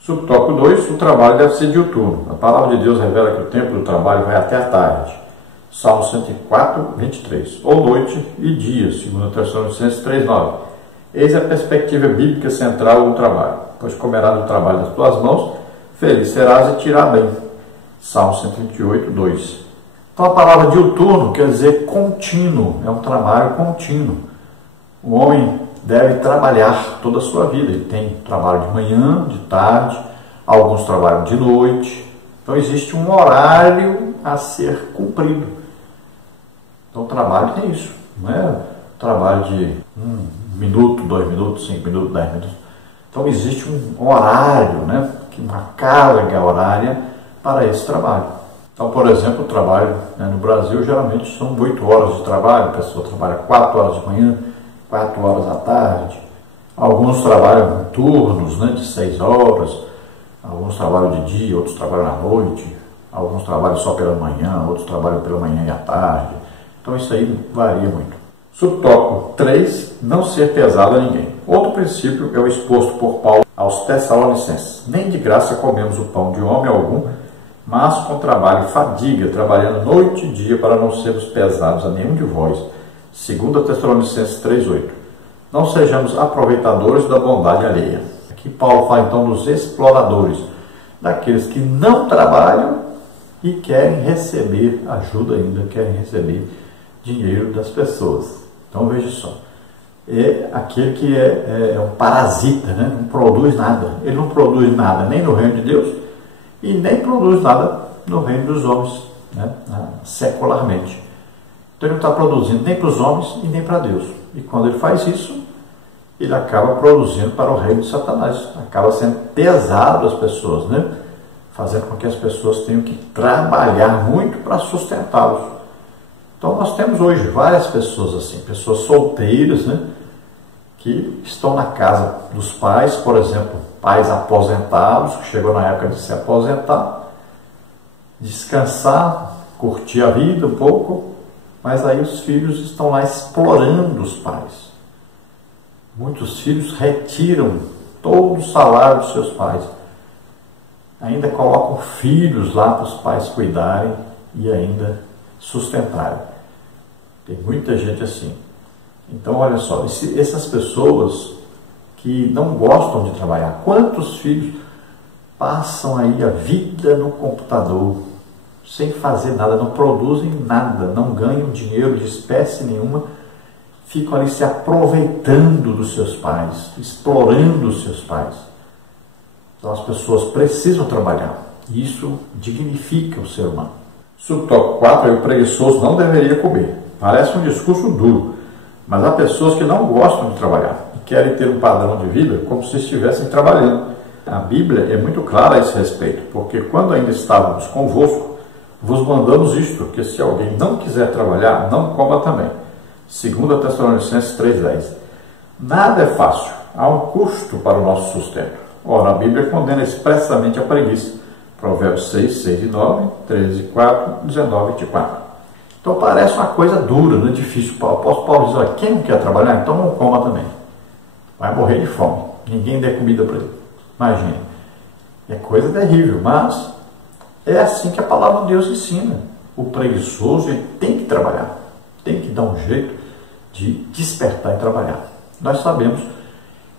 Subtópico 2, o trabalho deve ser diuturno. A palavra de Deus revela que o tempo do trabalho vai até a tarde. Salmo 104, 23. Ou noite e dia, segundo Tessalonicenses 3, 9. Eis a perspectiva bíblica central do trabalho. Pois comerás o trabalho das tuas mãos, feliz serás e te irá bem. Salmo 128, 2. Então a palavra diuturno quer dizer contínuo, é um trabalho contínuo. O homem deve trabalhar toda a sua vida. Ele tem trabalho de manhã, de tarde, alguns trabalham de noite. Então existe um horário a ser cumprido. Então o trabalho tem isso. Não é trabalho de 1 minuto, 2 minutos, 5 minutos, 10 minutos. Então existe um horário, né? Uma carga horária para esse trabalho. Então, por exemplo, o trabalho, né, no Brasil geralmente são 8 horas de trabalho. A pessoa trabalha 4 horas de manhã, 4 horas à tarde. Alguns trabalham em turnos, né, de 6 horas. Alguns trabalham de dia, outros trabalham à noite. Alguns trabalham só pela manhã, outros trabalham pela manhã e à tarde. Então isso aí varia muito. Subtópico 3, não ser pesado a ninguém. Outro princípio é o exposto por Paulo aos Tessalonicenses. Nem de graça comemos o pão de homem algum, mas com trabalho e fadiga, trabalhando noite e dia para não sermos pesados a nenhum de vós. 2 Tessalonicenses 3,8. Não sejamos aproveitadores da bondade alheia. Aqui Paulo fala então dos exploradores, daqueles que não trabalham e querem receber ajuda ainda, querem receber dinheiro das pessoas. Então veja só, é aquele que é um parasita, né? Não produz nada. Ele não produz nada nem no reino de Deus e nem produz nada no reino dos homens, né? Secularmente. Então ele não está produzindo nem para os homens e nem para Deus. E quando ele faz isso, ele acaba produzindo para o reino de Satanás. Acaba sendo pesado às pessoas, né? Fazendo com que as pessoas tenham que trabalhar muito para sustentá-los. Então nós temos hoje várias pessoas assim, pessoas solteiras, né? Que estão na casa dos pais, por exemplo, pais aposentados, que chegou na época de se aposentar, descansar, curtir a vida um pouco, mas aí os filhos estão lá explorando os pais. Muitos filhos retiram todo o salário dos seus pais, ainda colocam filhos lá para os pais cuidarem e ainda sustentarem. Tem muita gente assim. Então, olha só, essas pessoas que não gostam de trabalhar, quantos filhos passam aí a vida no computador, sem fazer nada, não produzem nada, não ganham dinheiro de espécie nenhuma, ficam ali se aproveitando dos seus pais, explorando os seus pais. Então, as pessoas precisam trabalhar. Isso dignifica o ser humano. Subtópico 4, o preguiçoso não deveria comer. Parece um discurso duro, mas há pessoas que não gostam de trabalhar e querem ter um padrão de vida como se estivessem trabalhando. A Bíblia é muito clara a esse respeito, porque quando ainda estávamos convosco, vos mandamos isto, que se alguém não quiser trabalhar, não coma também. 2 Tessalonicenses 3,10. Nada é fácil, há um custo para o nosso sustento. Ora, a Bíblia condena expressamente a preguiça. Provérbios 6, 6 e 9, 13, 4, 19 e 24. Então parece uma coisa dura, né? Difícil. O apóstolo Paulo diz, olha, quem não quer trabalhar, então não coma também. Vai morrer de fome. Ninguém der comida para ele. Imagine. É coisa terrível, mas é assim que a palavra de Deus ensina. O preguiçoso ele tem que trabalhar. Tem que dar um jeito de despertar e trabalhar. Nós sabemos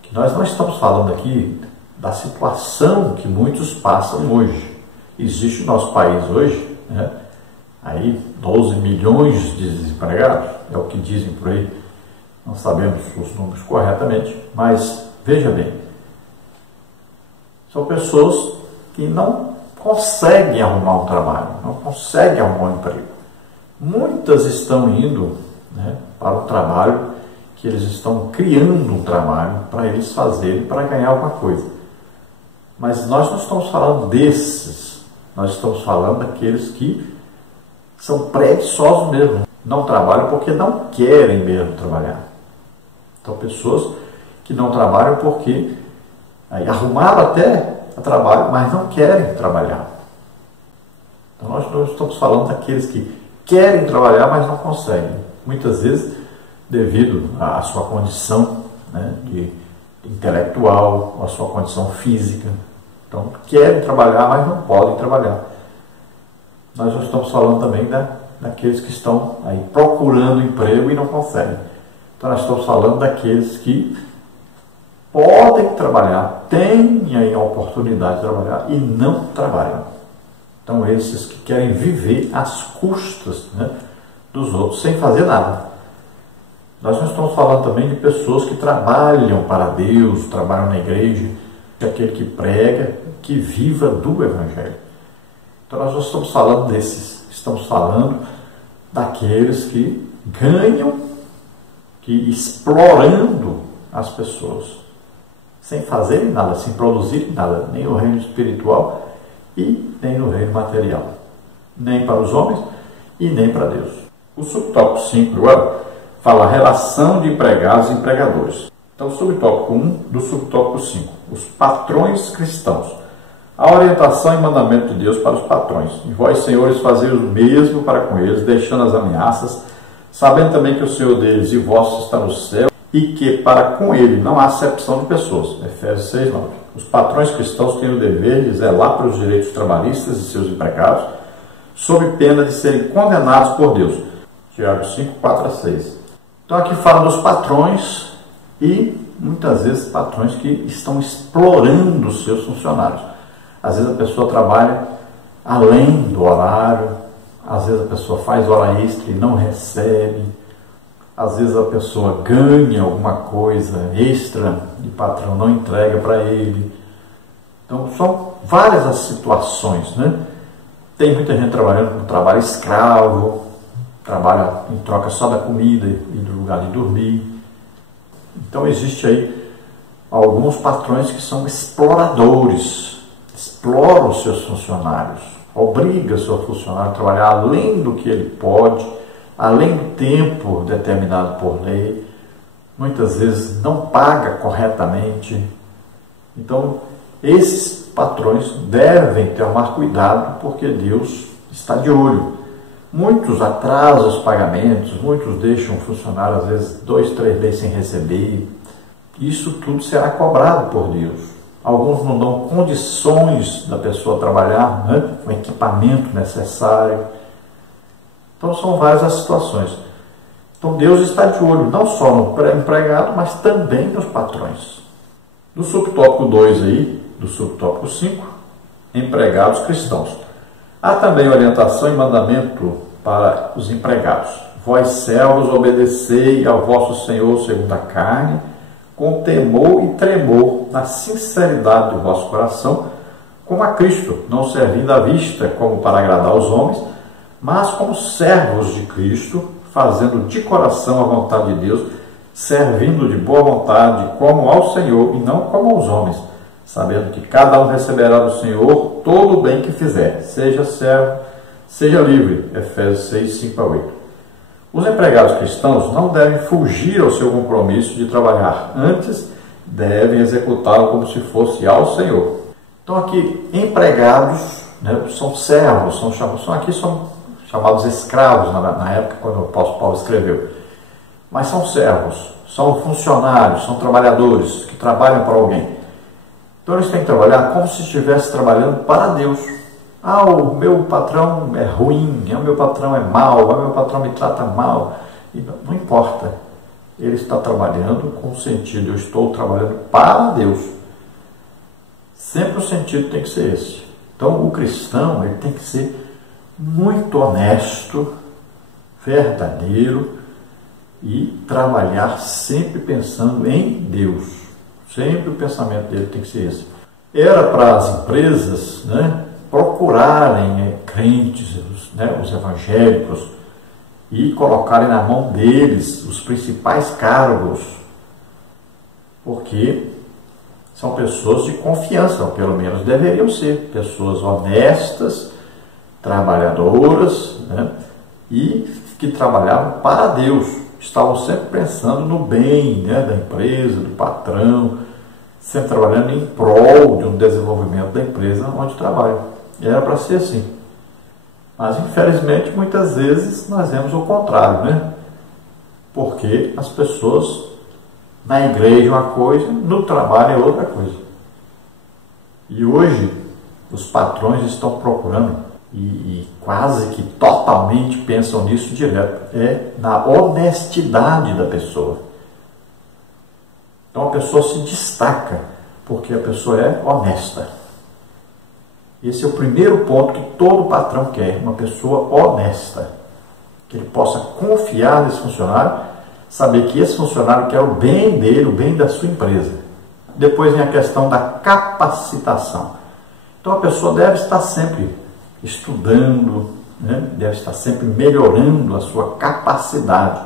que nós não estamos falando aqui da situação que muitos passam hoje. Existe no nosso país hoje, né? Aí 12 milhões de desempregados, é o que dizem por aí, não sabemos os números corretamente, mas veja bem, são pessoas que não conseguem arrumar um trabalho, não conseguem arrumar um emprego. Muitas estão indo, né, para o trabalho que eles estão criando um trabalho para eles fazerem, para ganhar alguma coisa. Mas nós não estamos falando desses, nós estamos falando daqueles que são preguiçosos mesmo, não trabalham porque não querem mesmo trabalhar. Então, pessoas que não trabalham porque aí, arrumaram até a trabalho, mas não querem trabalhar. Então, nós não estamos falando daqueles que querem trabalhar, mas não conseguem. Muitas vezes devido à sua condição, né, de intelectual, à sua condição física. Então, querem trabalhar, mas não podem trabalhar. Nós já estamos falando também daqueles que estão aí procurando emprego e não conseguem. Então, nós estamos falando daqueles que podem trabalhar, têm aí a oportunidade de trabalhar e não trabalham. Então, esses que querem viver às custas, né, dos outros, sem fazer nada. Nós não estamos falando também de pessoas que trabalham para Deus, trabalham na igreja, aquele que prega, que viva do Evangelho. Então, nós não estamos falando desses, estamos falando daqueles que ganham, que explorando as pessoas, sem fazerem nada, sem produzirem nada, nem no reino espiritual e nem no reino material, nem para os homens e nem para Deus. O subtópico 5 agora fala a relação de empregados e empregadores. Então, o subtópico 1 do subtópico 5, os patrões cristãos. A orientação e mandamento de Deus para os patrões. E vós, senhores, fazei o mesmo para com eles, deixando as ameaças, sabendo também que o Senhor deles e vosso está no céu, e que para com ele não há acepção de pessoas. Efésios 6, 9. Os patrões cristãos têm o dever de zelar pelos direitos trabalhistas de seus empregados, sob pena de serem condenados por Deus. Tiago 5, 4 a 6. Então aqui fala dos patrões e muitas vezes patrões que estão explorando os seus funcionários. Às vezes a pessoa trabalha além do horário, às vezes a pessoa faz hora extra e não recebe, às vezes a pessoa ganha alguma coisa extra e o patrão não entrega para ele. Então são várias as situações, né? Tem muita gente trabalhando com trabalho escravo, trabalha em troca só da comida e do lugar de dormir. Então existe aí alguns patrões que são exploradores, exploram os seus funcionários, obriga seu funcionário a trabalhar além do que ele pode, além do tempo determinado por lei, muitas vezes não paga corretamente. Então, esses patrões devem tomar cuidado, porque Deus está de olho. Muitos atrasam os pagamentos, muitos deixam o funcionário, às vezes, 2, 3 meses sem receber. Isso tudo será cobrado por Deus. Alguns não dão condições da pessoa trabalhar, né, com o equipamento necessário. Então, são várias as situações. Então, Deus está de olho, não só no empregado, mas também nos patrões. Do subtópico 2 aí, do subtópico 5, empregados cristãos. Há também orientação e mandamento para os empregados. Vós, servos, obedecei ao vosso Senhor segundo a carne, com temor e tremor, na sinceridade do vosso coração, como a Cristo, não servindo à vista como para agradar aos homens, mas como servos de Cristo, fazendo de coração a vontade de Deus, servindo de boa vontade como ao Senhor e não como aos homens, sabendo que cada um receberá do Senhor todo o bem que fizer, seja servo, seja livre. Efésios 6, 5 a 8. Os empregados cristãos não devem fugir ao seu compromisso de trabalhar, antes devem executá-lo como se fosse ao Senhor. Então aqui, empregados, né, são servos, são chamados escravos na época quando o apóstolo Paulo escreveu. Mas são servos, são funcionários, são trabalhadores que trabalham para alguém. Então eles têm que trabalhar como se estivesse trabalhando para Deus. Ah, o meu patrão é ruim, o meu patrão é mau, o meu patrão me trata mal. E não importa. Ele está trabalhando com o sentido, eu estou trabalhando para Deus. Sempre o sentido tem que ser esse. Então o cristão ele tem que ser muito honesto, verdadeiro e trabalhar sempre pensando em Deus. Sempre o pensamento dele tem que ser esse. Era para as empresas, né, procurarem crentes, os evangélicos, e colocarem na mão deles os principais cargos, porque são pessoas de confiança, ou pelo menos deveriam ser, pessoas honestas, trabalhadoras, né, e que trabalhavam para Deus, estavam sempre pensando no bem, né, da empresa, do patrão, sempre trabalhando em prol de um desenvolvimento da empresa onde trabalham. Era para ser assim. Mas, infelizmente, muitas vezes nós vemos o contrário, né? porque as pessoas na igreja é uma coisa, no trabalho é outra coisa. E hoje os patrões estão procurando e quase que totalmente pensam nisso direto, é na honestidade da pessoa. Então a pessoa se destaca porque a pessoa é honesta. Esse é o primeiro ponto que todo patrão quer, uma pessoa honesta. Que ele possa confiar nesse funcionário, saber que esse funcionário quer o bem dele, o bem da sua empresa. Depois vem a questão da capacitação. Então a pessoa deve estar sempre estudando, né? Deve estar sempre melhorando a sua capacidade.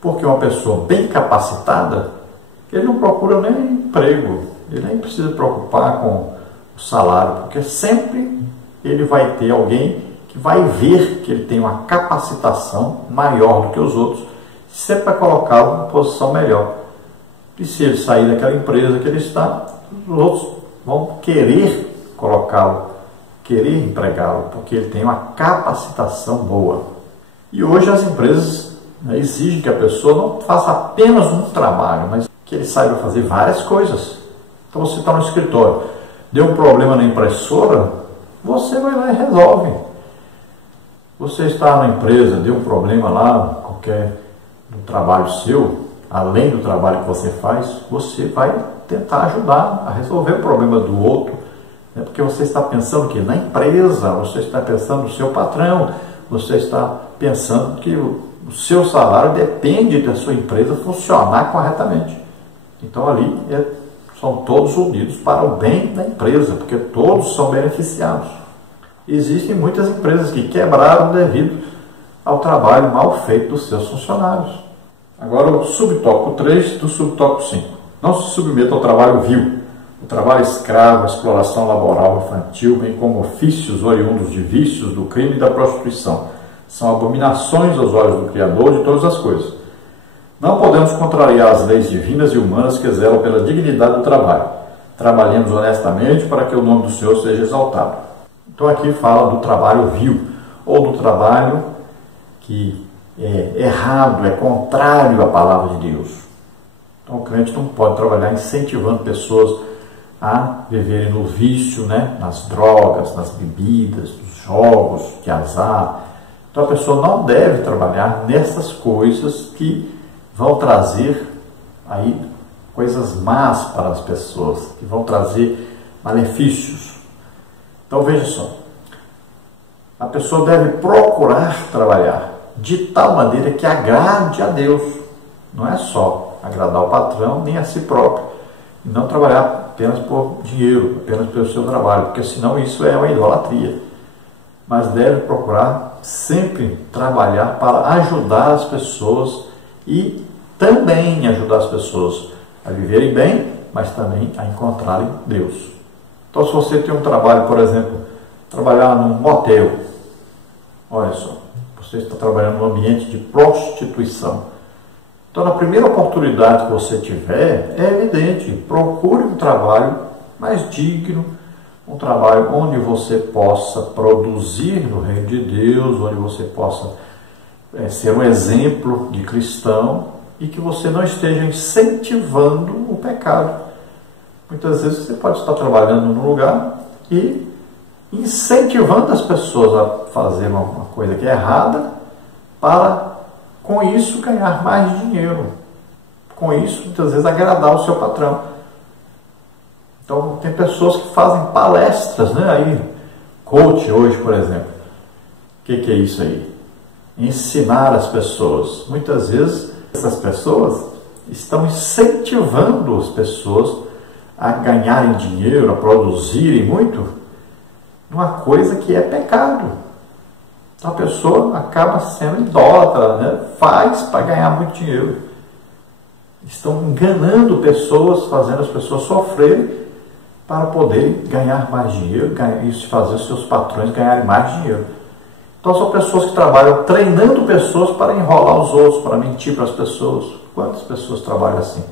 Porque uma pessoa bem capacitada, ele não procura nem emprego, ele nem precisa preocupar com o salário, porque sempre ele vai ter alguém que vai ver que ele tem uma capacitação maior do que os outros, sempre vai colocá-lo numa posição melhor. E se ele sair daquela empresa que ele está, os outros vão querer colocá-lo, querer empregá-lo, porque ele tem uma capacitação boa. E hoje as empresas, né, exigem que a pessoa não faça apenas um trabalho, mas que ele saiba fazer várias coisas. Então você está no escritório, deu um problema na impressora, você vai lá e resolve. Você está na empresa, deu um problema lá, qualquer no trabalho seu, além do trabalho que você faz, você vai tentar ajudar a resolver o problema do outro, né? Porque você está pensando que na empresa, você está pensando no seu patrão, você está pensando que o seu salário depende da sua empresa funcionar corretamente. Então ali são todos unidos para o bem da empresa, porque todos são beneficiados. Existem muitas empresas que quebraram devido ao trabalho mal feito dos seus funcionários. Agora o subtópico 3 do subtópico 5. Não se submeta ao trabalho vil, o trabalho escravo, a exploração laboral infantil, bem como ofícios oriundos de vícios, do crime e da prostituição. São abominações aos olhos do Criador de todas as coisas. Não podemos contrariar as leis divinas e humanas que zelam pela dignidade do trabalho. Trabalhemos honestamente para que o nome do Senhor seja exaltado. Então aqui fala do trabalho vil, ou do trabalho que é errado, é contrário à palavra de Deus. Então o crente não pode trabalhar incentivando pessoas a viverem no vício, né? Nas drogas, nas bebidas, nos jogos de azar. Então a pessoa não deve trabalhar nessas coisas que vão trazer aí coisas más para as pessoas, que vão trazer malefícios. Então veja só, a pessoa deve procurar trabalhar de tal maneira que agrade a Deus. Não é só agradar o patrão, nem a si próprio. E não trabalhar apenas por dinheiro, apenas pelo seu trabalho, porque senão isso é uma idolatria. Mas deve procurar sempre trabalhar para ajudar as pessoas e também ajudar as pessoas a viverem bem, mas também a encontrarem Deus. Então, se você tem um trabalho, por exemplo, trabalhar num motel, olha só, você está trabalhando num ambiente de prostituição. Então, na primeira oportunidade que você tiver, é evidente, procure um trabalho mais digno, um trabalho onde você possa produzir no reino de Deus, onde você possa ser um exemplo de cristão e que você não esteja incentivando o pecado. Muitas vezes você pode estar trabalhando num lugar e incentivando as pessoas a fazer uma coisa que é errada para, com isso, ganhar mais dinheiro. Com isso, muitas vezes, agradar o seu patrão. Então, tem pessoas que fazem palestras, né? Aí, coach hoje, por exemplo. O que é isso aí? Ensinar as pessoas. Muitas vezes, essas pessoas estão incentivando as pessoas a ganharem dinheiro, a produzirem muito, numa coisa que é pecado. Então a pessoa acaba sendo idólatra, né? Faz para ganhar muito dinheiro. Estão enganando pessoas, fazendo as pessoas sofrerem para poder ganhar mais dinheiro, isso fazer os seus patrões ganharem mais dinheiro. Então são pessoas que trabalham treinando pessoas para enrolar os outros, para mentir para as pessoas. Quantas pessoas trabalham assim?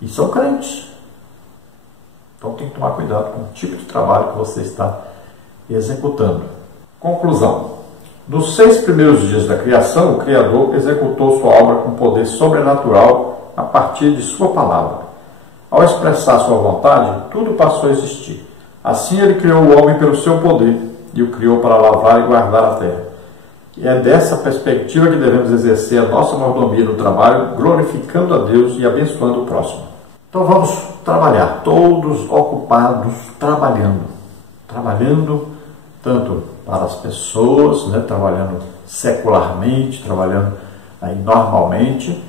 E são crentes. Então tem que tomar cuidado com o tipo de trabalho que você está executando. Conclusão. Nos 6 primeiros dias da criação, o Criador executou sua obra com poder sobrenatural a partir de sua palavra. Ao expressar sua vontade, tudo passou a existir. Assim ele criou o homem pelo seu poder e o criou para lavrar e guardar a terra. E é dessa perspectiva que devemos exercer a nossa mordomia no trabalho, glorificando a Deus e abençoando o próximo. Então vamos trabalhar, todos ocupados, trabalhando tanto para as pessoas, né, trabalhando secularmente, trabalhando aí normalmente.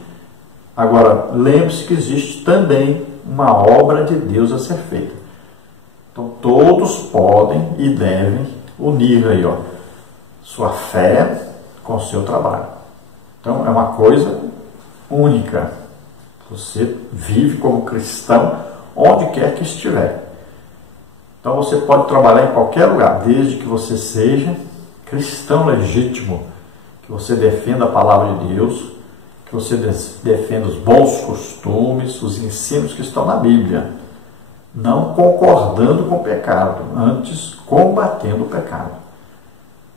Agora, lembre-se que existe também uma obra de Deus a ser feita. Então, todos podem e devem unir aí, sua fé com o seu trabalho. Então, é uma coisa única. Você vive como cristão onde quer que estiver. Então você pode trabalhar em qualquer lugar, desde que você seja cristão legítimo, que você defenda a palavra de Deus, que você defenda os bons costumes, os ensinos que estão na Bíblia, não concordando com o pecado, antes combatendo o pecado.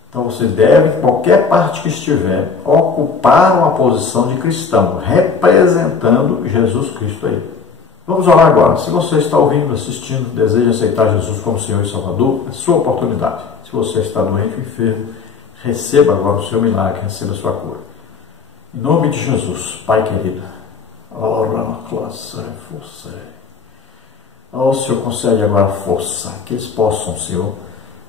Então você deve, em qualquer parte que estiver, ocupar uma posição de cristão, representando Jesus Cristo aí. Vamos orar agora. Se você está ouvindo, assistindo, deseja aceitar Jesus como Senhor e Salvador, é sua oportunidade. Se você está doente ou enfermo, receba agora o seu milagre, receba a sua cura. Em nome de Jesus, Pai querido, o Senhor concede agora força, que eles possam, Senhor,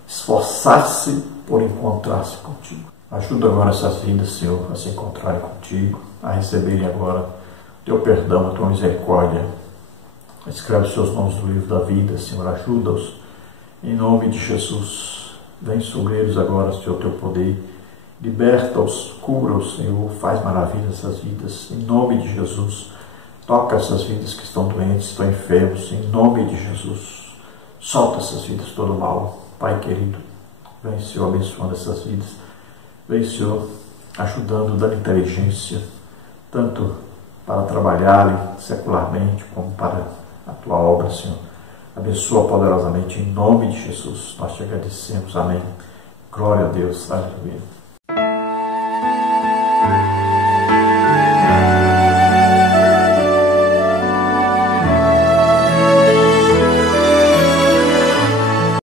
esforçar-se por encontrar-se contigo. Ajuda agora essas vidas, Senhor, a se encontrarem contigo, a receberem agora o teu perdão, a tua misericórdia. Escreve os seus nomes no livro da vida, Senhor, ajuda-os. Em nome de Jesus, vem sobre eles agora, Senhor, o teu poder. Liberta-os, cura-os, Senhor, faz maravilha nessas vidas. Em nome de Jesus, toca essas vidas que estão doentes, estão enfermos. Em nome de Jesus, solta essas vidas todo mal. Pai querido, vem, Senhor, abençoando essas vidas. Vem, Senhor, ajudando, dando inteligência, tanto para trabalharem secularmente como para a tua obra, Senhor. Abençoa poderosamente em nome de Jesus. Nós te agradecemos. Amém. Glória a Deus. Aleluia.